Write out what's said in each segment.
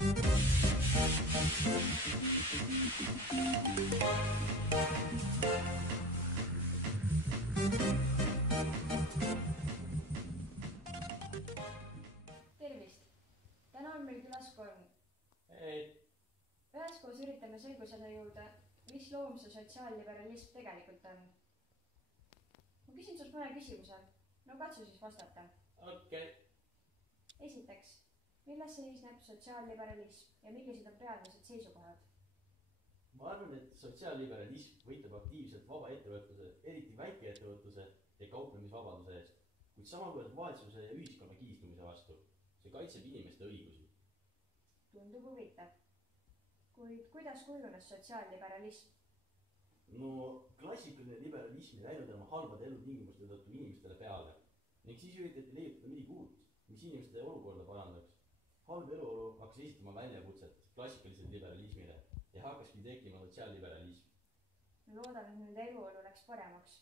Tervist! Täna on meil külas kolm. Hei! Üheskoos üritame selgusele jõuda, mis loom see sotsiaalliberalism tegelikult on. Ma küsin sult mõne küsimuse. No katsu siis vastata. Okei. Esiteks, milles seisneb sotsiaalliberalism ja millised on peamised seisukohad? Ma arvan, et sotsiaalliberalism võitleb aktiivselt vaba ettevõtluse, eriti väikeettevõtluse ja kauplemisvabaduse eest, kuid samamoodi vaesuse ja ühiskonna kihistumise vastu. See kaitseb inimeste õigusi. Tundub huvitav. Kuid kuidas kujunes sotsiaalliberalism? No, klassikaline liberalism ei läinud oma halbade elutingimuste tõttu inimestele peale ning siis üritati leiutada midagi uut, mis inimeste olukorda parandaks. Halb eluolu hakkas esitama väljakutset klassikalisele liberalismile ja hakkaski tekkima sotsiaalliberalism. Loodan, et nende eluolu läks paremaks.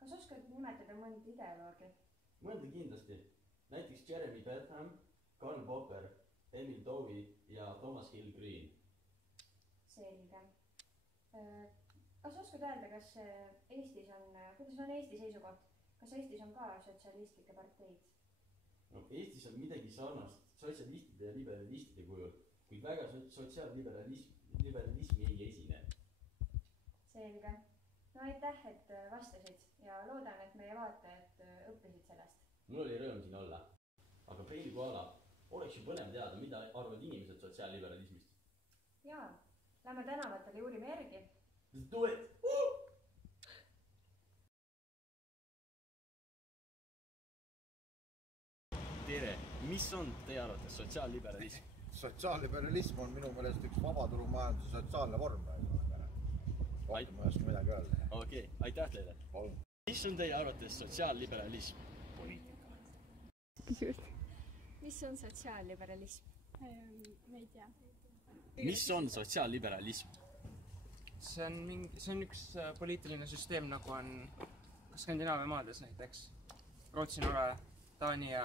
Kas oskad nimetada mõnda ideoloogi? Mõnda kindlasti. Näiteks Jeremy Bentham, Karl Popper, Emil Dowie ja Thomas Hill Green. Selge. Kas oskad öelda, kas Eestis on, kuidas on Eesti seisukoht? Kas Eestis on ka sotsialistlikke parteid? No, Eestis on midagi sarnast sotsialistide ja liberalistide kujul, kuid väga sotsiaalliberalismi ei esine. Selge. No aitäh, et vastasid ja loodan, et meie vaatajad õppisid sellest. Mul oli rõõm siin olla. Aga Peili Koala, oleks ju põnev teada, mida arvad inimesed sotsiaalliberalismist? Jaa, lähme tänavatele ja uurime järgi. Do it! Tere, mis on teie arvates sotsiaalliberalism? Sotsiaalliberalism on minu meelest üks vabaturumajanduse sotsiaalne vorm. Rohkem ei oska midagi öelda. Okei, aitäh teile. Palun. Mis on teie arvates sotsiaalliberalism? Poliitika. Mis on sotsiaalliberalism? Me ei tea. Mis on sotsiaalliberalism? See on üks poliitiline süsteem, nagu on Skandinaavia maades näiteks. Rootsi, Norra, Taani ja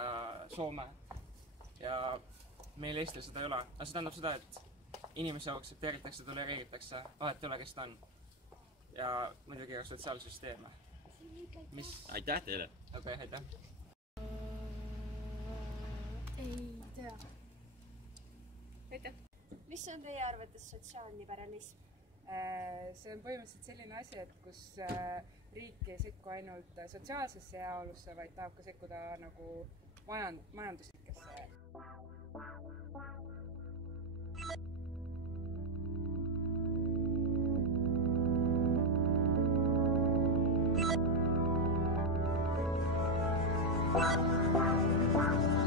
Soome. Ja meil Eestil seda ei ole. Aga see tähendab seda, et inimesi aktsepteeritakse, tolereeritakse, vahet ei ole, kes ta on. Ja muidugi ka sotsiaalsüsteeme. Aitäh teile! Okei, aitäh! Ei tea. Aitäh! Mis on teie arvates sotsiaalliberalism? See on põhimõtteliselt selline asi, et kus riik ei sekku ainult sotsiaalsesse heaolusse, vaid tahab ka sekkuda nagu majanduslikesse. What?